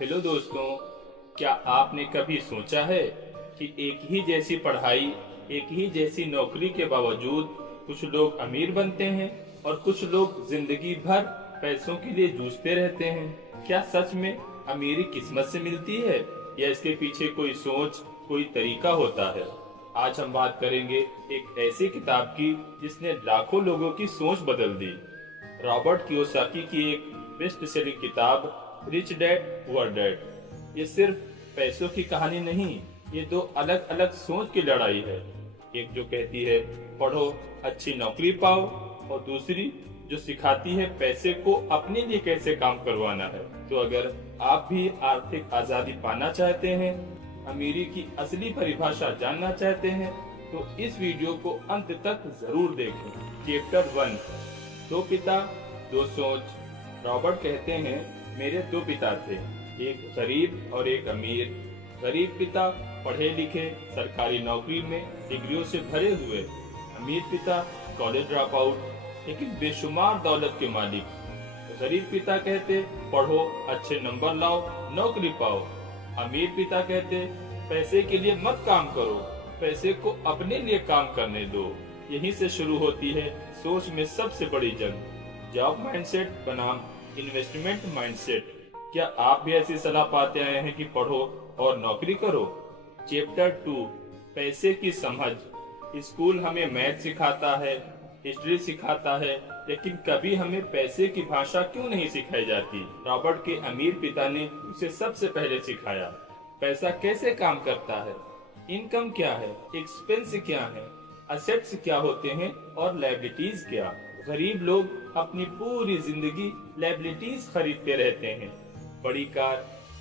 Hello दोस्तों, क्या आपने कभी सोचा है कि एक ही जैसी पढ़ाई, एक ही जैसी नौकरी के बावजूद कुछ लोग अमीर बनते हैं और कुछ लोग जिंदगी भर पैसों के लिए जूझते रहते हैं। क्या सच में अमीरी किस्मत से मिलती है या इसके पीछे कोई सोच, कोई तरीका होता है? आज हम बात करेंगे एक ऐसी किताब की जिसने लाखों लोगों की सोच बदल दी। रॉबर्ट कियोसाकी की एक बेस्ट सेलिंग किताब रिच डैड पुअर डैड। ये सिर्फ पैसों की कहानी नहीं, ये दो अलग अलग सोच की लड़ाई है। एक जो कहती है पढ़ो, अच्छी नौकरी पाओ, और दूसरी जो सिखाती है पैसे को अपने लिए कैसे काम करवाना है। तो अगर आप भी आर्थिक आजादी पाना चाहते हैं, अमीरी की असली परिभाषा जानना चाहते हैं, तो इस वीडियो को अंत तक जरूर देखें। चैप्टर 1, दो पिता दो सोच। रॉबर्ट कहते हैं, मेरे दो पिता थे, एक गरीब और एक अमीर। गरीब पिता पढ़े लिखे, सरकारी नौकरी में डिग्रियों से भरे हुए। अमीर पिता कॉलेज ड्रॉप आउट, लेकिन बेशुमार दौलत के मालिक। गरीब पिता कहते पढ़ो, अच्छे नंबर लाओ, नौकरी पाओ। अमीर पिता कहते पैसे के लिए मत काम करो, पैसे को अपने लिए काम करने दो। यहीं से शुरू होती है सोच में सबसे बड़ी जंग, जॉब माइंडसेट बनाम इन्वेस्टमेंट माइंडसेट। क्या आप भी ऐसी सलाह पाते आए हैं कि पढ़ो और नौकरी करो? चैप्टर 2, पैसे की समझ। स्कूल हमें मैथ सिखाता है, हिस्ट्री सिखाता है, लेकिन कभी हमें पैसे की भाषा क्यों नहीं सिखाई जाती? रॉबर्ट के अमीर पिता ने उसे सबसे पहले सिखाया। पैसा कैसे काम करता है, इनकम क्या है, एक्सपेंस क्या है, असेट्स क्या होते हैं और लायबिलिटीज क्या। गरीब लोग अपनी पूरी जिंदगी लायबिलिटीज खरीदते रहते हैं, बड़ी कार,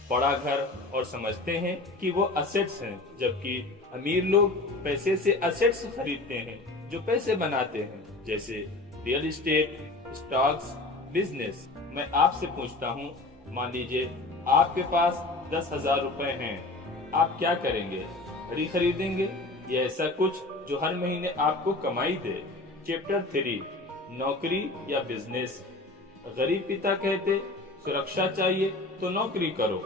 बड़ा घर, और समझते हैं कि वो असेट्स हैं, जबकि अमीर लोग पैसे से असेट्स खरीदते हैं जो पैसे बनाते हैं, जैसे रियल एस्टेट, स्टॉक्स, बिजनेस। मैं आपसे पूछता हूँ, मान लीजिए आपके पास 10,000 रुपए हैं, आप क्या करेंगे? घड़ी खरीदेंगे या ऐसा कुछ जो हर महीने आपको कमाई दे? चैप्टर 3, नौकरी या बिजनेस। गरीब पिता कहते सुरक्षा चाहिए तो नौकरी करो।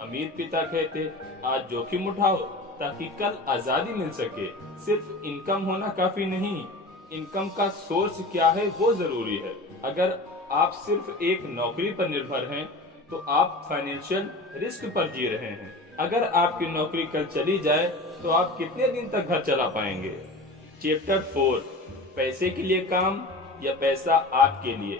अमीर पिता कहते आज जोखिम उठाओ ताकि कल आजादी मिल सके। सिर्फ इनकम होना काफी नहीं, इनकम का सोर्स क्या है वो जरूरी है। अगर आप सिर्फ एक नौकरी पर निर्भर हैं तो आप फाइनेंशियल रिस्क पर जी रहे हैं। अगर आपकी नौकरी कल चली जाए तो आप कितने दिन तक घर चला पाएंगे? चैप्टर 4, पैसे के लिए काम या पैसा आपके लिए।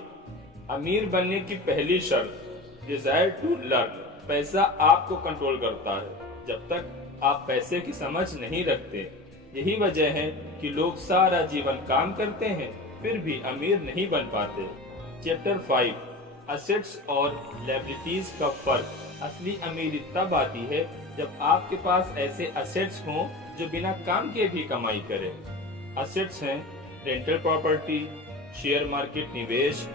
अमीर बनने की पहली शर्त, डिजायर टू लर्न। पैसा आपको कंट्रोल करता है जब तक आप पैसे की समझ नहीं रखते। यही वजह है कि लोग सारा जीवन काम करते हैं फिर भी अमीर नहीं बन पाते। चैप्टर 5, असेट्स और लायबिलिटीज का फर्क। असली अमीरी तब आती है जब आपके पास ऐसे असेट्स हों जो बिना काम के भी कमाई करें। असेट्स हैं रेंटल प्रॉपर्टी, शेयर मार्केट निवेश,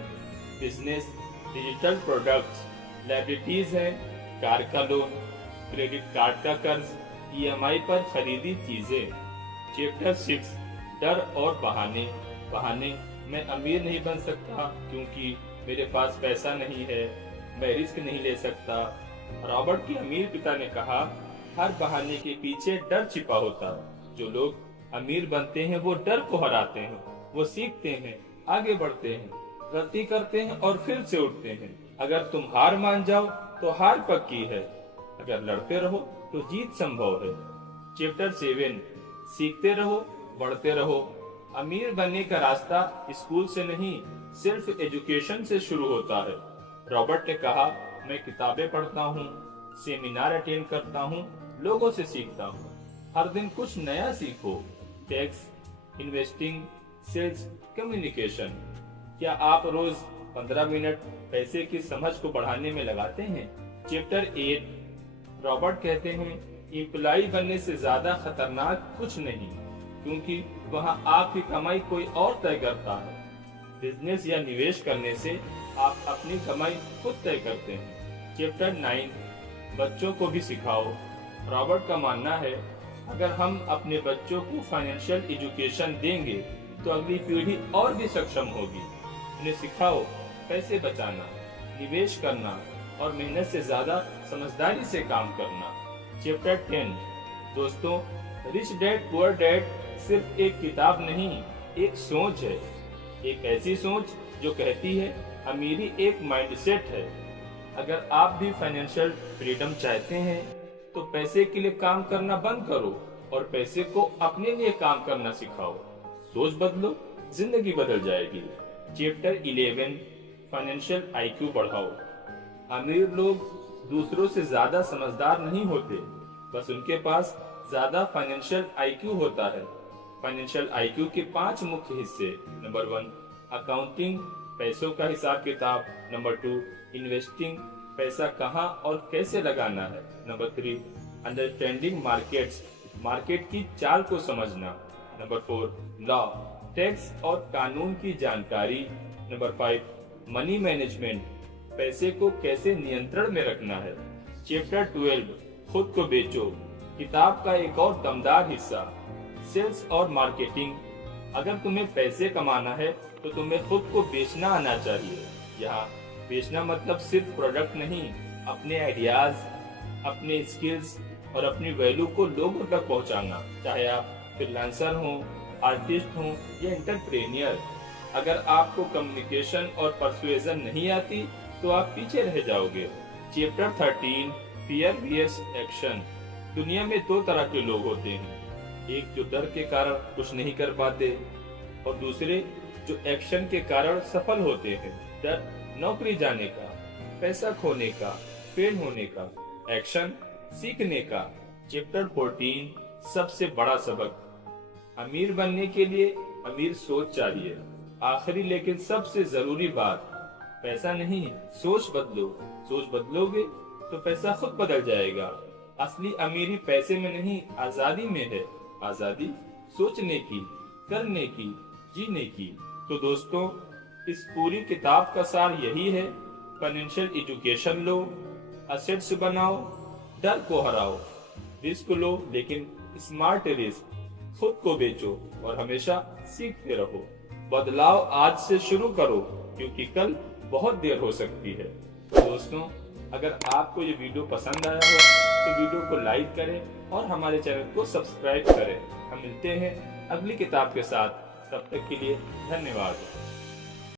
बिजनेस, डिजिटल प्रोडक्ट्स। लायबिलिटीज हैं कार का लोन, क्रेडिट कार्ड का कर्ज, ईएमआई पर खरीदी चीजें। चैप्टर 6, डर और बहाने। बहाने, मैं अमीर नहीं बन सकता क्योंकि मेरे पास पैसा नहीं है, मैं रिस्क नहीं ले सकता। रॉबर्ट के अमीर पिता ने कहा, हर बहाने के पीछे डर छिपा होता है। जो लोग अमीर बनते हैं वो डर को हराते हैं, वो सीखते हैं, आगे बढ़ते हैं, गलती करते हैं और फिर से उठते हैं। अगर तुम हार मान जाओ तो हार पक्की है, अगर लड़ते रहो तो जीत संभव है। चैप्टर 7, सीखते रहो, बढ़ते रहो। अमीर बनने का रास्ता स्कूल से नहीं, सिर्फ एजुकेशन से शुरू होता है। रॉबर्ट ने कहा, मैं किताबें पढ़ता हूँ, सेमिनार अटेंड करता हूँ, लोगों से सीखता हूँ। हर दिन कुछ नया सीखो। Tax, investing, sales, communication. क्या आप रोज 15 मिनट पैसे की समझ को बढ़ाने में लगाते हैं? चैप्टर 8, रॉबर्ट कहते हैं, एम्प्लॉय बनने से ज्यादा खतरनाक कुछ नहीं, क्योंकि वहां आपकी कमाई कोई और तय करता है। बिजनेस या निवेश करने से आप अपनी कमाई खुद तय करते हैं। चैप्टर 9, बच्चों को भी सिखाओ। रॉबर्ट का मानना है, अगर हम अपने बच्चों को फाइनेंशियल एजुकेशन देंगे तो अगली पीढ़ी और भी सक्षम होगी। उन्हें सिखाओ पैसे बचाना, निवेश करना, और मेहनत से ज्यादा समझदारी से काम करना। चैप्टर 10। दोस्तों, रिच डैड पुअर डैड सिर्फ एक किताब नहीं, एक सोच है। एक ऐसी सोच जो कहती है अमीरी एक माइंडसेट है। अगर आप भी फाइनेंशियल फ्रीडम चाहते हैं तो पैसे के लिए काम करना बंद करो और पैसे को अपने लिए काम करना सिखाओ। सोच बदलो, जिंदगी बदल जाएगी। चैप्टर 11। फाइनेंशियल आईक्यू बढ़ाओ। अमीर लोग दूसरों से ज्यादा समझदार नहीं होते, बस उनके पास ज्यादा फाइनेंशियल आईक्यू होता है। फाइनेंशियल आईक्यू के 5 मुख्य हिस्से। नंबर 1, अकाउंटिंग, पैसों का हिसाब किताब। नंबर 2, इन्वेस्टिंग, पैसा कहाँ और कैसे लगाना है। नंबर 3, अंडरस्टैंडिंग मार्केट्स, मार्केट की चाल को समझना। नंबर 4, लॉ, टैक्स और कानून की जानकारी। नंबर 5, मनी मैनेजमेंट, पैसे को कैसे नियंत्रण में रखना है। चैप्टर 12। खुद को बेचो, किताब का एक और दमदार हिस्सा। सेल्स और मार्केटिंग, अगर तुम्हें पैसे कमाना है तो तुम्हें खुद को बेचना आना चाहिए। यहाँ बेचना मतलब सिर्फ प्रोडक्ट नहीं, अपने आइडियाज, अपने स्किल्स और अपनी वैल्यू को लोगों तक पहुँचाना। चाहे आप फ्रीलांसर हो, आर्टिस्ट हो या एंटरप्रेन्योर। अगर आपको कम्युनिकेशन और परसुएजन नहीं आती तो आप पीछे रह जाओगे। चैप्टर 13। Fear vs action. दुनिया में 2 तरह के लोग होते हैं, एक जो डर के कारण कुछ नहीं कर पाते और दूसरे जो एक्शन के कारण सफल होते हैं। डर नौकरी जाने का, पैसा खोने का, फेल होने का। एक्शन सीखने का। चैप्टर 14। सबसे बड़ा सबक। अमीर बनने के लिए अमीर सोच चाहिए। आखिरी लेकिन सबसे जरूरी बात, पैसा नहीं, सोच बदलो। सोच बदलोगे तो पैसा खुद बदल जाएगा। असली अमीरी पैसे में नहीं, आजादी में है। आजादी सोचने की, करने की, जीने की। तो दोस्तों, इस पूरी किताब का सार यही है, फाइनेंशियल एजुकेशन लो, असेट्स बनाओ, डर को हराओ, रिस्क लो लेकिन स्मार्ट रिस्क, खुद को बेचो और हमेशा सीखते रहो। बदलाव आज से शुरू करो क्योंकि कल बहुत देर हो सकती है। दोस्तों, अगर आपको ये वीडियो पसंद आया हो तो वीडियो को लाइक करें और हमारे चैनल को सब्सक्राइब करें। हम मिलते हैं अगली किताब के साथ, तब तक के लिए धन्यवाद।